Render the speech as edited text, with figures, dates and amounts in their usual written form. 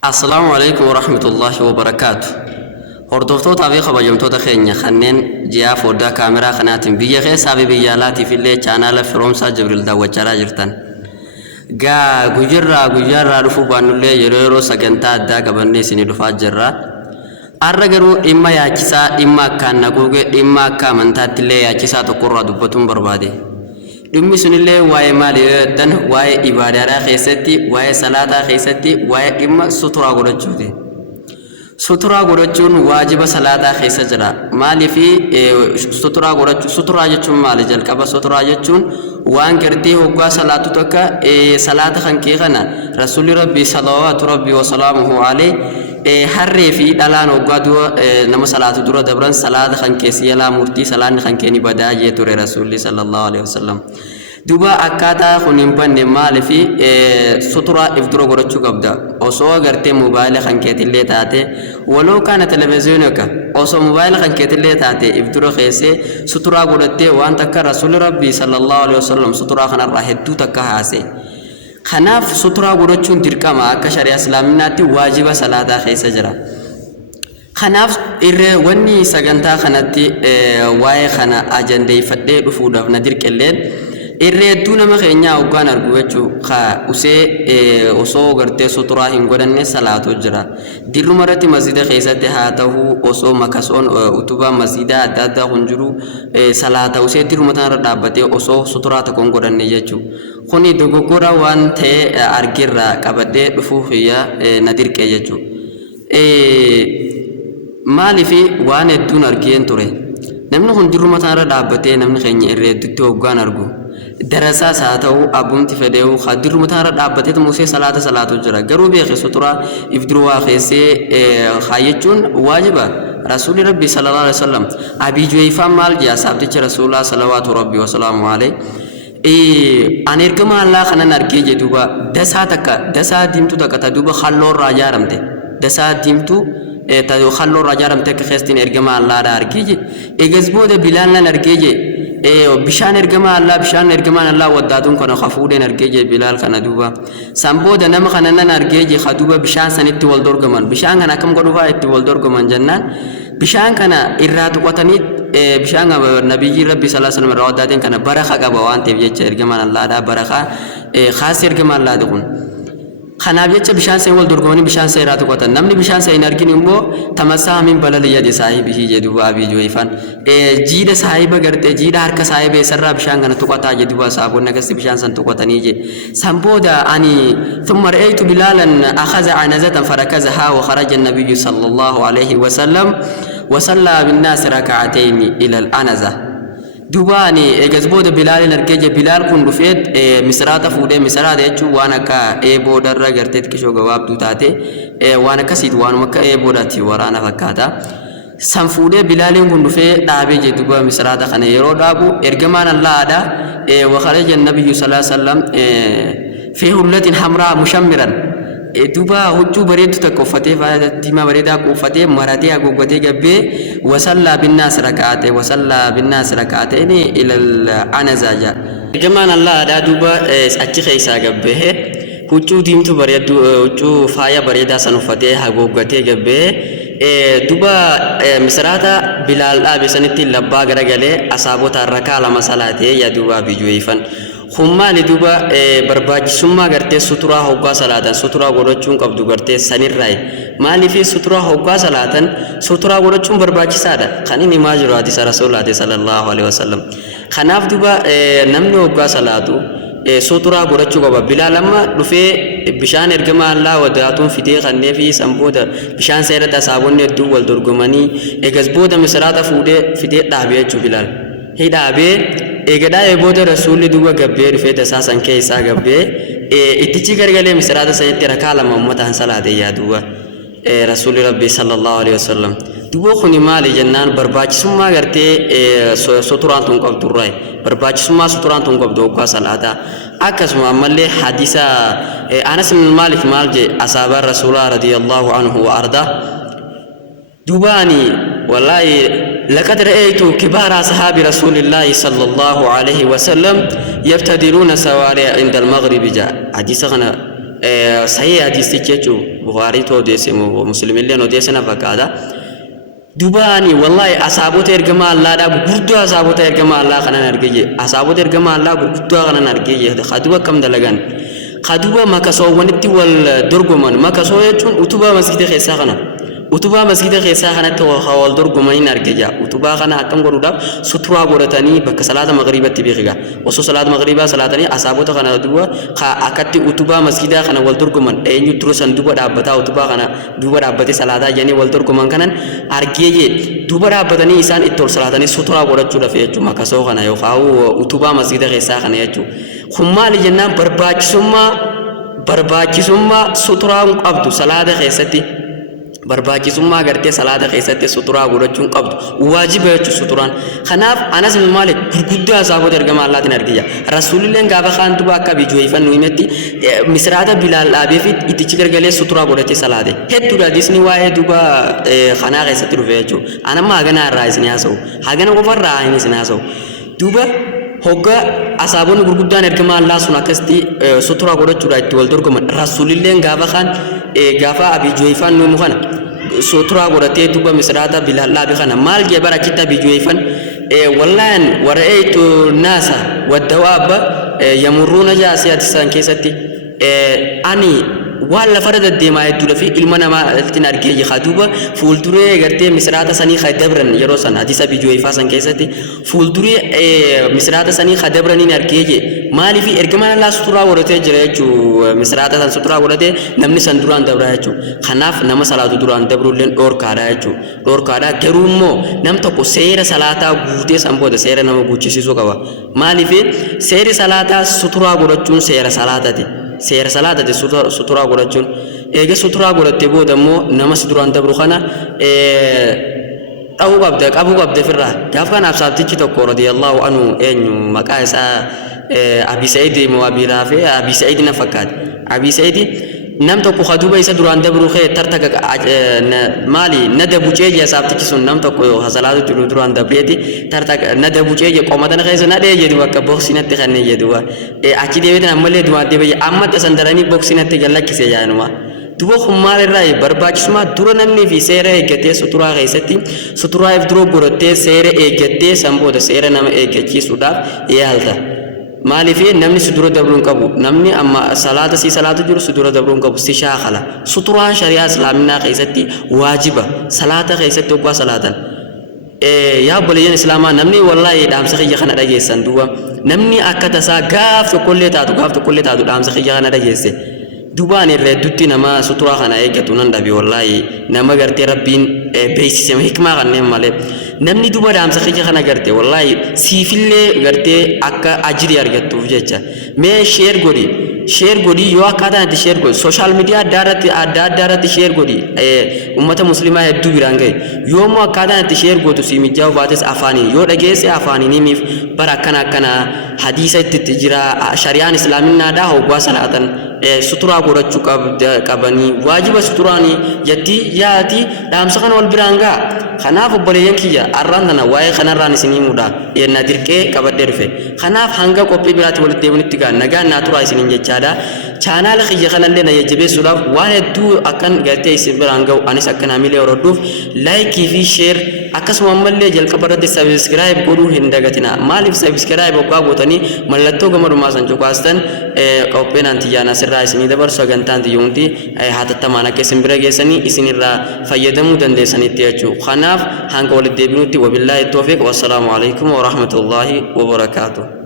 السلام عليكم ورحمة الله وبركاته. هردوفتو تابي خباجمتو تخيني خنين جيا فودا كاميرا خناتين بيا خي سابي بيالاتي في اللي چانالا فرومسا جبريل دا وچارا جرتن غا گجرا رفو بانو اللي يريرو سگنتا دا قبني سيني دفا جرا أرغرو إما ياچسا إما كان نقوغي إما كامنتا تلي ياچسا تقرى دبتون بربادي دمي سنلي واي مالي دن واي إبادة خيستي واي صلاة خيستي واي إما سترا غرچوتي سترا غرچون واجب صلاة خيسة جرا مالي في سترا غرچ سترا جچون مالي جلقبا سترا جچون وان كرتي هوغا صلاة تكا صلاة خنكي خنا رسول ربي صلوات ربي وسلامه عليه harree fi dhalaan hoggaa du'a nama salaatu dura dabran salaata kan keessi yaalaa murtii salaanni kan keeni badaa jee ture rasuulli sallallahu alaihi wasallam duba akkaataa kun hin banne maaliif sutura ifdura godhachuu qabda osoo agartee moobaayila kan keetillee taate waloo kana televiziyoonii ka osoo moobaayila kan keetillee taate ifdura keessee sutura godhattee waan takka rasuulli rabbii sallallahu alaihi wasallam sutura kanarraa hedduu takka haase خناف سترا غورچون dirqama akka sharia islaaminaatti waajiba salaata keessa jira خناف irre wanni saganta kanatti waa'ee kana ajandeeffadhee dhufuudhaaf na dirqelleen irre duuna keenya hoggaan argu jechuu usee osoo gartee sutura hin godhanne salaatu jira dirruma irratti masjida keessatti haa ta'u osoo makasoon utubaa masjida adda addaa kun jiru salaata usee dirruma tanarra dhaabbatee osoo sutura tokkoon godhanne jechuu kuni dogoggora waan ta'e argirra qabadee dhufuu hiyya na dirqee jechuu maalifi waan hedduun argeen ture namni kun dirruma tanarra dhaabbatee namni keenya irree hedduutti hoggaan argu darasaa saa ta'u abbumti fedheewu dirruma tanarra dhaabbatee musee salaatu jira garuu beekee sutura ifduruu waa keessee jechuun waajiba rasuuli rabbi sallallahu alaihi wasallam abii juwayfaan maal jaa saabtichi rasuulaa salawaatu rabbi wasalaamu alaihi an ergama Allah kanan argee jedhuba dasaa diimtuu takka ta duba khalloo irraa ijaaramte dasaa diimtuu ta khalloo irraa ijaaramte akka keessatti ergama Allah dha argee je eegas booda bilaan nan argee je bishaan ergama Allah waddaatuun kana khafuudeen argee je bilaal kana duba san booda nama kana nan argee je khaduba bishaan sanitti wal dorgoman bishaan kana akkam godhuufaa itti wal dorgoman jennaan bishaan kana irraa tuqatanii bishaan nabiyyi rabbi sallallahu alaihi wasallam waddaadeen kana baraka qaba waan ta'eef jecha ergamaan Allah dha baraka khaas ergama Allah dhugun khanaaf jecha bishaan seen wal dorgomanii bishaan seen irraa tuqatan namni bishaan seen argin immoo tamassaa min balal yadi saahibihi jedhu abii juwayfaan jiidha saahiba gartee jiidha harka saahiba isarraa bishaan kana tuqataa jedhu saabonni akkasii bishaan san tuqatanii je san booda ani thumma ra'aytu bilalan akhadha anazatan farakazaha wa kharaja an-nabiy sallallahu alaihi wasallam وصلى بالناس ركعتين إلى الأنزة دوباني إجازبود بلال نركيج بلال كن رفيد مسرات فودة مسرات يجوا وانا كا بودر رجرتت كشوا جواب دوتاتي وانا كسيد وانا مكا بوداتي ورانا فكاتا سنفودة بلال كن رفيد دابي جدوبا مسرات خنا يرو دابو إرجمان الله دا وخرج النبي صلى الله عليه وسلم في هلة حمراء مشمرا دوبا هجو بريد تكوفتي فاتيما بريدا كوفتي مراتي أقوقتي جبه وصلى بالناس ركعتين إلى العنزة جمعنا الله دا دوبا أتي خيسا جبه هجو ديمتو بريد هجو فايا بريدا سنفتي أقوقتي جبه دوبا مسراتا بلال بسنتي لبا غرغلي أصابو تركا لما صلاتي يا دوبا بجويفن خمالي دوبا برباج سما غرتي سترا هوغا صلاتن سترا غورچون قبدو غرتي سنيراي مالي في سترا هوغا صلاتن سترا غورچون برباج ساده خاني نماز حديث رسول الله صلى الله عليه وسلم خناف دوبا نمني هوغا صلاتو سترا غورچو قبا بلا لما دفه بشان ارغما الله وداتون فدي خني في سمبودا بشان سيرتا صابون دو ول درغماني اگزبودا مسراتا فوده فدي دابيچو بلال هيدابي eegada eeboota rasuulli duba gabbee dhufee tasaasan keessaa gabbee ittichi gargalee misraata sayyatti rakaa lama ummataan salaate yaa duba rasuulli rabbi sallallahu alaihi wasallam duba kuni maali jennaan barbaachisummaa gartee suturaan tun qabdurraa barbaachisummaa suturaan tun qabdu hoggaa salaata akkasuma ammallee hadiisa Anas bin Maalik maal je asaabaa rasuulaa radiyallahu anhu wa arda dubaani wallahi لقد رأيت كبار أصحاب رسول الله صلى الله عليه وسلم يفتدرون سوارع عند المغرب جاء حديث غنا sahih hadisi jechu Bukhari to desi Muslim illee no desi na fakkaata dubani wallahi asabota ergama Allah da gurdu asabota ergama Allah kanan argeje asabota ergama Allah gurdu kanan argeje khaduba kam dalagan khaduba makaso wanitti wal dorgoman makaso yechun utuba masjid khisa kana utuba masjid khisa kana to khawal dorgoman argeja utuba kana akam gorudab sutura goratani bak salata maghribati biqiga wasu salat maghriba salatani asabota kana duba kha akatti utuba masjid kana wal dorgoman enyu trusan duba dabata utuba kana duba dabati salata yani wal dorgoman kanan argeje duba dabatani isan ittol salatani sutura gorachu dafechu makaso kana yo khaw utuba masjid khisa kana yechu khummal janna barbachisumma sutura qabdu salata khaysati barbachisumma garte salata khaysati sutura gorachu qabdu wajiba yechu suturan khanaf Anas bin Malik gurgudda asabo dergama Allah tin argiya rasulullah gaba khan tuba ka bijoyfan nuimeti misrata bilal abifit itichigargale sutura gorati salade hettu hadisni wae tuba khana khaysati ruvechu ana magana raisni aso hagana ko farra ayni sinaso tuba hogga asabon gurguddan ergama Allah sunakasti sutura gorachu rait wal dorgama rasulullah gaba khan gafa abi joyfan nu mukhana sutura gorate tuba misrata bilal abi khana mal gebara kita bi joyfan wallan waraitu nasa wadawaba yamurruna jasiyat san kesati ani wala farada dema yadula fi ilmana ma tinarge khaduba fuldure garte misrata sani khadabran yerosan hadisa bi joyfa san kesati fuldure misrata sani khadabran nargeje mali fi ergama la sutura worote jireju misrata san sutura worote namni san duran dabraaju khanaf nama salatu duran dabrulen dor kada kerumo nam to ko seera salata guute samboda seera nama guchisiso kawa mali fi seera salata sutura worochun seera salatati seera salatati sutura worochun ege sutura worote bodamo nama suduran dabru khana abu babda firra gafkan absabti to ko radiyallahu anhu enyu maqaisa abi sa'id mo abi rafi abi sa'id nafakat abi sa'id nam to ko khaduba isa duran dabru khe tartaga mali nadabu cheje sabti kisun nam to ko hasalatu duran dabreti tartaga nadabu cheje qomadan khe sana de yedu ka boxina te khanne yedu akide wetan amalle duwa de be amma tasandarani boxina te galla kise yanuma duwa khumare rai barbachisma durananni fi sere egete sutura khaysati sutura if duro gorote sere egete samboda sere nam egechi suda yalta mali fi namni sudura dabrun qabu namni amma salata si salatu juru sudura dabrun qabu si shakhala sutura sharia islamina khaysati wajiba salata khaysati ko salatan ya boliyan islama namni wallahi damsa khiya khana dagesan duwa namni akata sa gaf to kolleta damsa khiya khana dagese dubani redutti nama sutura khana egatu nan dabi wallahi nama garte rabbin beysise hikma ganne male namni duba damsa khiya khana garte wallahi sifille garte akka ajri argatu jecha me share godi yo akada di share godi social media darati share godi ummata muslima heddu birangai yo mo akada di share godu simi jawabates afani yo dagese afani ni mif barakana kana hadisa tijira shari'an islamina da hogwa salatan sutura gorachu qabani wajiba suturani yati damsa kana wal biranga khanaf boliyan kiya arrandana wae khanarani sini muda nadirke kabadderfe khanaf hanga kopi birati wal dewnitiga naga natura sini jechada channel khiya khanalle na yajibe sulaf wahedu akan gate isibiranga anis akan amile oroduf like fi share akasuma malle jel kabarade subscribe godu hindagatina malif subscribe ko gotani mallatto gamaru masanjo kastan kopenanti yana sirra isini dabar sogantanti yunti hatatta mana kesimbira gesani isinirra fayyadamu dandesani tiachu khanaf hanga wal debinuti wabillahi tawfiq wassalamu alaikum wa rahmatullahi wa barakatuh.